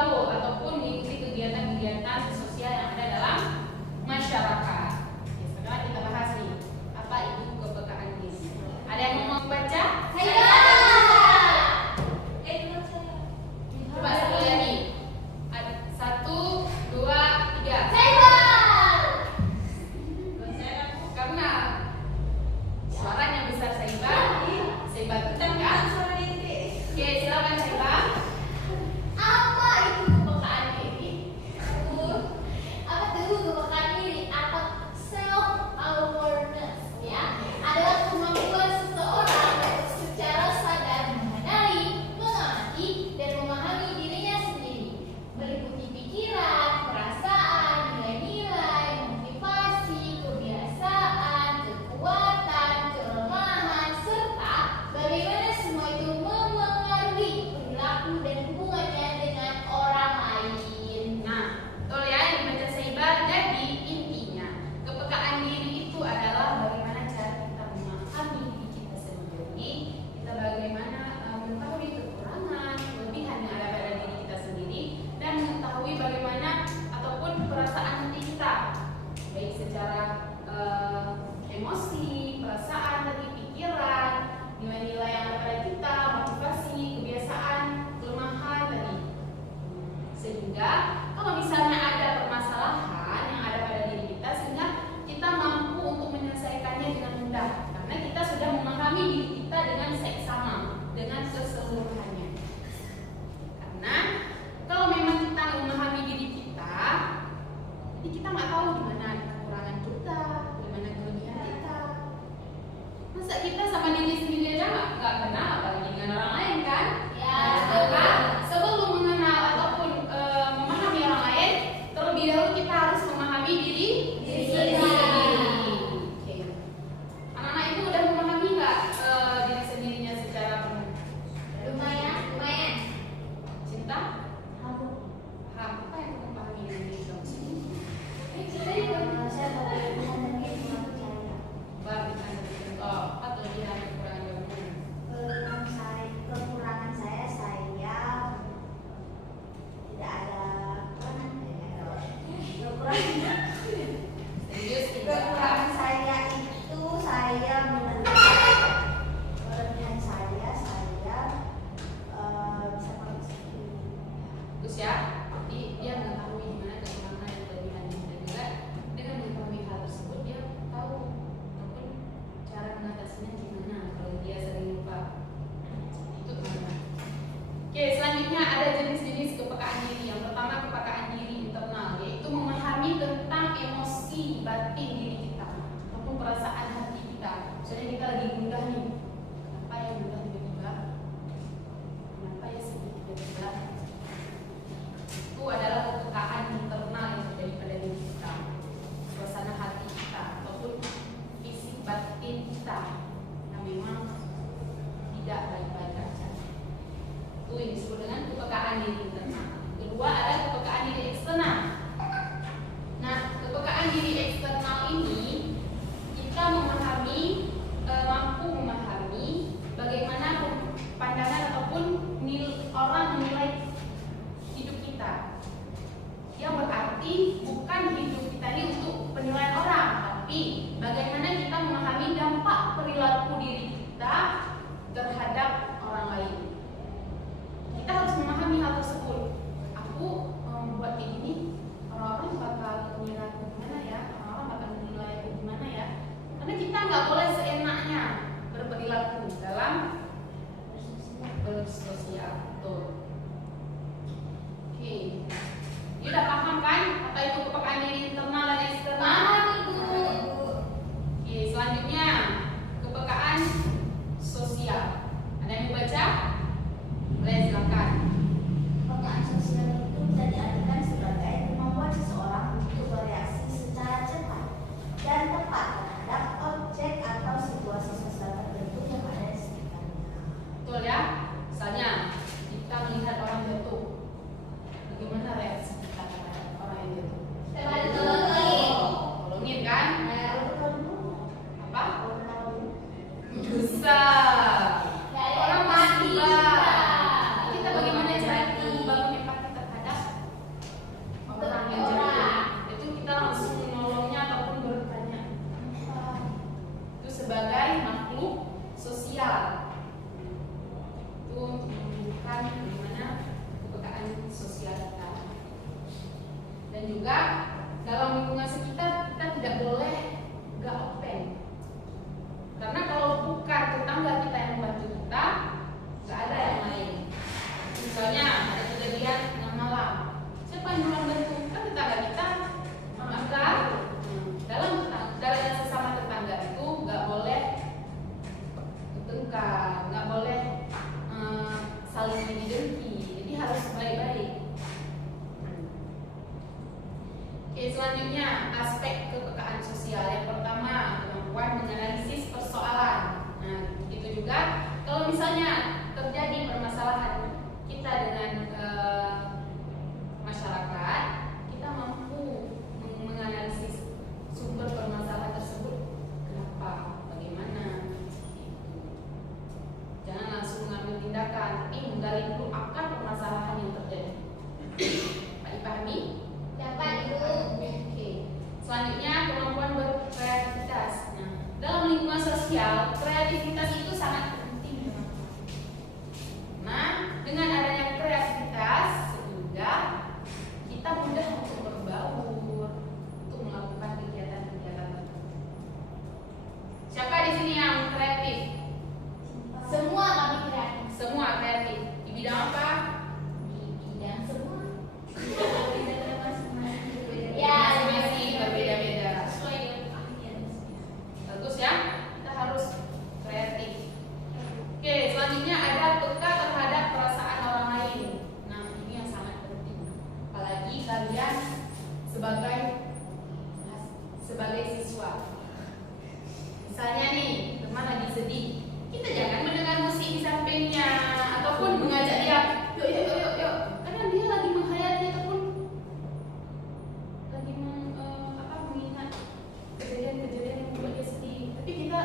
bergaul ataupun mengikuti kegiatan-kegiatan sosial yang ada dalam masyarakat. Oke, sekarang kita bahas nih, apa itu kepekaan diri. Ada yang mau membaca? Saya. Coba satu lagi. 1, 2, 3. Karena suaranya besar Saiba betul ya. Oke, silakan Saiba. Apa itu kepekaan diri? Apa itu kepekaan diri atau self awareness ya? Adalah kemampuan seseorang untuk secara sadar mengenali, mengamati, dan memahami dirinya sendiri, meliputi pikiran, perasaan, nilai-nilai, motivasi, kebiasaan, kekuatan, kelemahan, serta bagaimana semua itu memengaruhi perilaku dan hubungannya dengan orang lain. Nah, betul ya yang dibaca Saiba. Jadi intinya kepekaan diri itu adalah bagaimana cara kita memahami diri kita sendiri, kita bagaimana mengetahui kekurangan, kelebihan yang ada pada diri kita sendiri, dan mengetahui bagaimana ataupun perasaan hati kita, baik secara emosi, perasaan, hati, pikiran, nilai-nilai yang ada pada kita, motivasi, kebiasaan, kelemahan tadi. Sehingga kalau misalnya ada permasalahan yang ada pada diri kita, sehingga kita mampu untuk menyelesaikannya dengan mudah, karena kita sudah memahami diri kita dengan seksama, dengan keseluruhannya. Karena kalau memang kita memahami diri kita, jadi kita nggak tahu di mana kekurangan kita, di mana kelebihan kita. Masa kita sama diri sendiri aja nggak kenal, apalagi dengan orang lain kan? Ya, Maka sebelum mengenal ataupun memahami orang lain, terlebih dahulu kita harus memahami diri Diri sendiri. Oke. Anak-anak itu udah memahami nggak diri sendirinya secara penuh? lumayan. Cinta? Apa yang kamu pahami dengan diri kamu? Bab ada contoh atau dia kekurangan kamu? Kekurangan saya tidak ada kekurangan. Serius Kekurangan tidak? saya itu saya menerima kelebihan saya bisa konsisten. Terus ya, jadi dia mengetahui di mana kekurangan dan kelebihannya, dan juga dengan mengetahui hal tersebut dia tahu ataupun cara mengatasinya gimana kalau dia sering lupa. Itu teman-teman. Oke, selanjutnya ada jenis-jenis kepekaan diri. Yang pertama kepekaan diri internal, yaitu memahami tentang emosi batin diri kita ataupun perasaan hati kita. Misalnya kita lagi gundah nih, kenapa ya gundah tiba-tiba? Kenapa ya sedih tiba-tiba? Itu adalah kepekaan internal yang terjadi pada diri kita, suasana hati kita ataupun fisik batin kita yang memang tidak baik-baik saja. Itu yang disebut dengan kepekaan diri internal. Kedua juga dalam lingkungan sekitar kita tidak boleh nggak open. Karena kalau bukan tetangga kita yang membantu kita, nggak ada yang lain. Misalnya ada kejadian tengah malam, siapa yang mau bantu? Kan tetangga kita. Maka dalam sesama tetangga itu nggak boleh bertengkar, nggak boleh saling dengki. Jadi harus baik-baik. Oke, selanjutnya aspek kepekaan sosial. Yang pertama, kemampuan menganalisis persoalan. Nah, itu juga kalau misalnya terjadi permasalahan kita dengan masyarakat, kita mampu menganalisis sumber permasalahan tersebut, kenapa, bagaimana. Jangan langsung mengambil tindakan, tapi menggali dulu akar permasalahan yang terjadi. Pak dipahami? Dapat Ibu. Oke. Selanjutnya kemampuan berkreativitas. Nah, dalam lingkungan sosial, kreativitas itu sangat penting. Nah, dengan adanya kreativitas sehingga kita mudah untuk berbaur, untuk melakukan kegiatan-kegiatan tertentu. Siapa di sini yang kreatif? Semua kami kreatif. Semua kreatif. Di bidang apa? Di bidang semua. Ya, masing-masing berbeda-beda. Sesuai dengan keahlian. Bagus ya, kita harus kreatif. Oke, selanjutnya ada peka terhadap perasaan orang lain. Nah, ini yang sangat penting. Apalagi kalian sebagai siswa. Misalnya nih, teman lagi sedih, kita jangan mendengar musik di sampingnya ataupun mengajak dia, yuk. Karena dia lagi menghayati ataupun lagi mengingat kejadian-kejadian yang membuat dia sedih. Tapi kita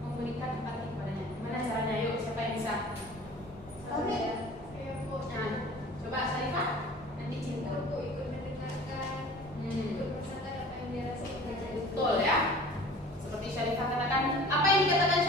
memberikan empati kepadanya. Gimana caranya? Yuk, siapa yang bisa? Kami. Nah, coba Syarifah, nanti cinta. Aku ikut mendengarkan, ikut merasakan apa yang dia rasakan. Betul ya. Seperti Syarifah katakan, apa yang dikatakan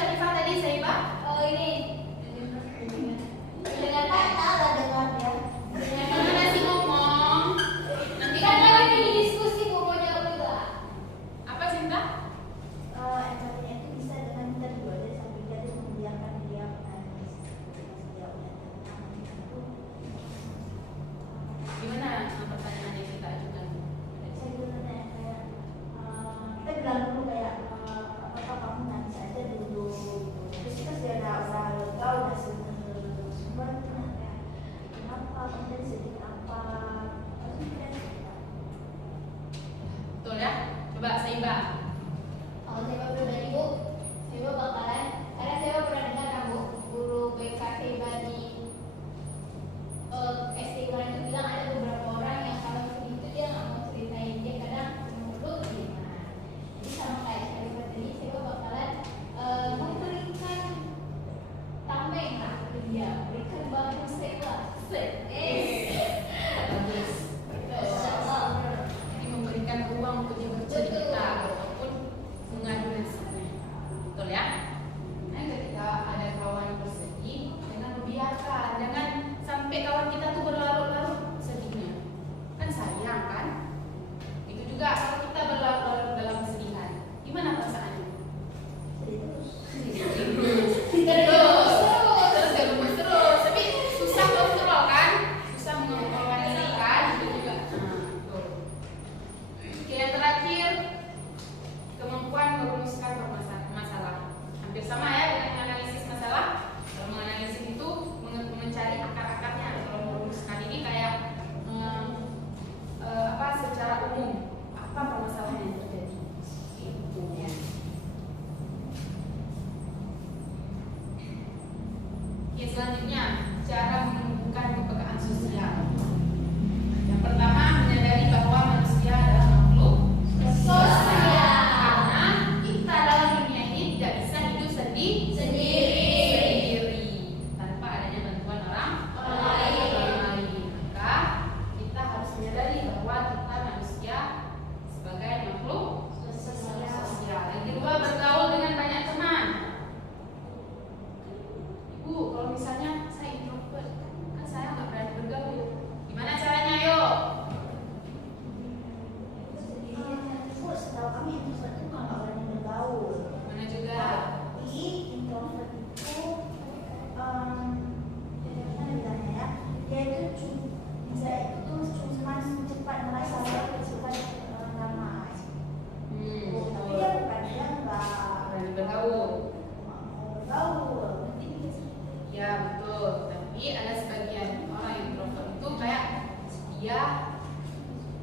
dia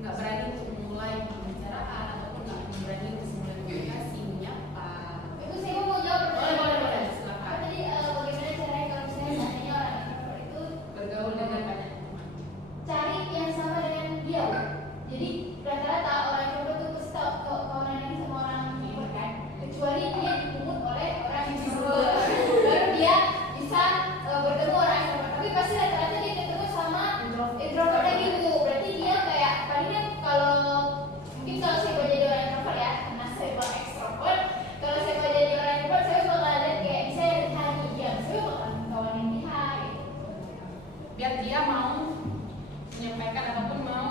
nggak berani untuk memulai pembicaraan ataupun nggak berani untuk memulai komunikasi, menyapa. Itu saya mau jawab. Boleh, Apa silakan. tadi bagaimana caranya kalau misalnya seandainya orang introvert itu Bergaul dengan banyak teman. cari yang sama dengan dia. Jadi rata-rata orang introvert itu pasti tahu kawanan ini sama orang introvert kan. Kecuali dia dipungut oleh orang introvert, baru dia bisa bertemu orang introvert. Tapi pasti rata-rata dia ketemu sama introvert lagi bu. Berarti dia kayak palingnya kalau mungkin kalau saya mau jadi orang introvert ya, karena saya orang extrovert. Kalau saya mau jadi orang introvert, saya bakal lihat kayak misalnya dari hari dia, saya bakal kawanin dia gitu. Biar dia mau menyampaikan ataupun mau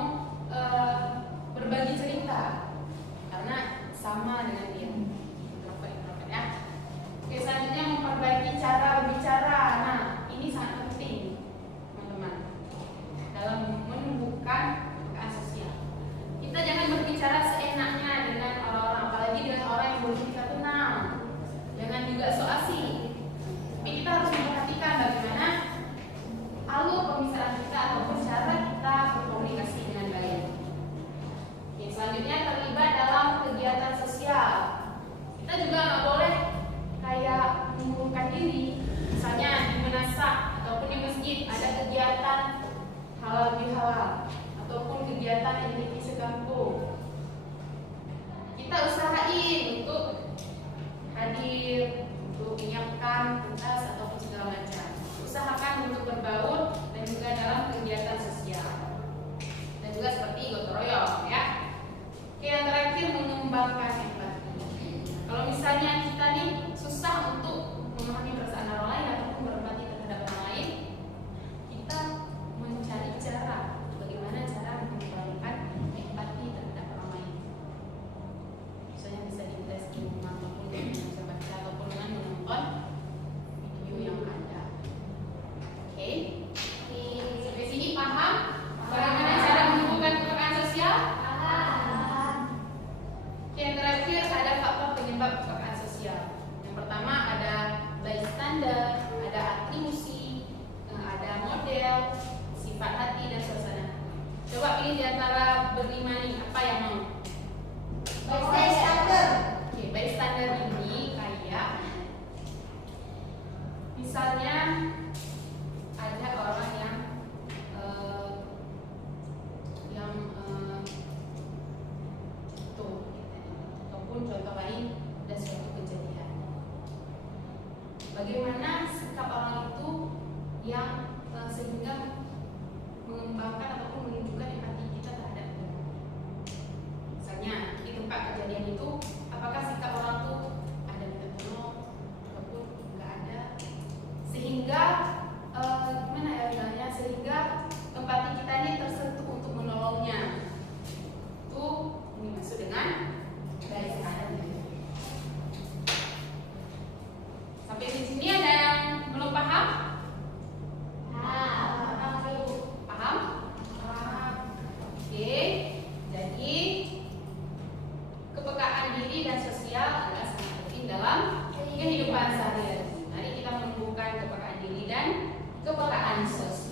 berbagi cerita karena sama dengan dia introvert ya. Oke, selanjutnya memperbaiki cara berbicara. Nah, ini sangat penting teman-teman dalam menumbuhkan kepekaan sosial. Kita jangan berbicara seenaknya dengan orang-orang, apalagi dengan orang yang belum kita kenal. Jangan juga so asik. Tapi kita harus memperhatikan bagaimana alur pembicaraan kita ataupun cara kita berkomunikasi dengan baik. Oke, selanjutnya terlibat dalam kegiatan sosial. Kita juga nggak boleh kayak mengurungkan diri. Misalnya di menasah ataupun di masjid ada kegiatan halal bihalal ataupun kegiatan MTQ sekampung. Kita usahain untuk hadir, untuk menyiapkan pentas ataupun segala macam. Usahakan untuk berbaur dan juga dalam kegiatan sosial. Dan juga seperti gotong royong ya. Oke, yang terakhir mengembangkan empati. Kalau misalnya kita nih susah untuk memahami perasaan orang lain ataupun berempati terhadap orang lain, kita mencari cara bagaimana cara mengembangkan empati terhadap orang lain. Misalnya bisa di tes di rumah ataupun dengan bisa baca ataupun dengan menonton video yang ada. Oke, sampai sini paham bagaimana cara menumbuhkan kepekaan sosial? Oke, yang terakhir ada faktor penyebab kepekaan sosial. Yang pertama ada bystander, ada atribusi, ada model, sifat hati dan suasana. Coba pilih di antara berlima nih, apa yang mau? Bystander. Oke, bystander ini kayak misalnya ada orang yang tuh, ataupun contoh lain ada suatu kejadian. Bagaimana sikap orang itu yang sehingga mengembangkan ataupun menunjukkan empati kita terhadap dia. Misalnya di tempat kejadian itu, apakah sikap orang itu ada minta tolong ataupun nggak ada, sehingga gimana ya bilangnya, sehingga empati kita ini tersentuh untuk menolongnya. Itu dimaksud dengan bystander. Sampai di sini ada yang belum paham? Paham? Oke. Jadi kepekaan diri dan sosial adalah sangat penting dalam kehidupan sehari-hari. Mari kita menumbuhkan kepekaan diri dan kepekaan sosial.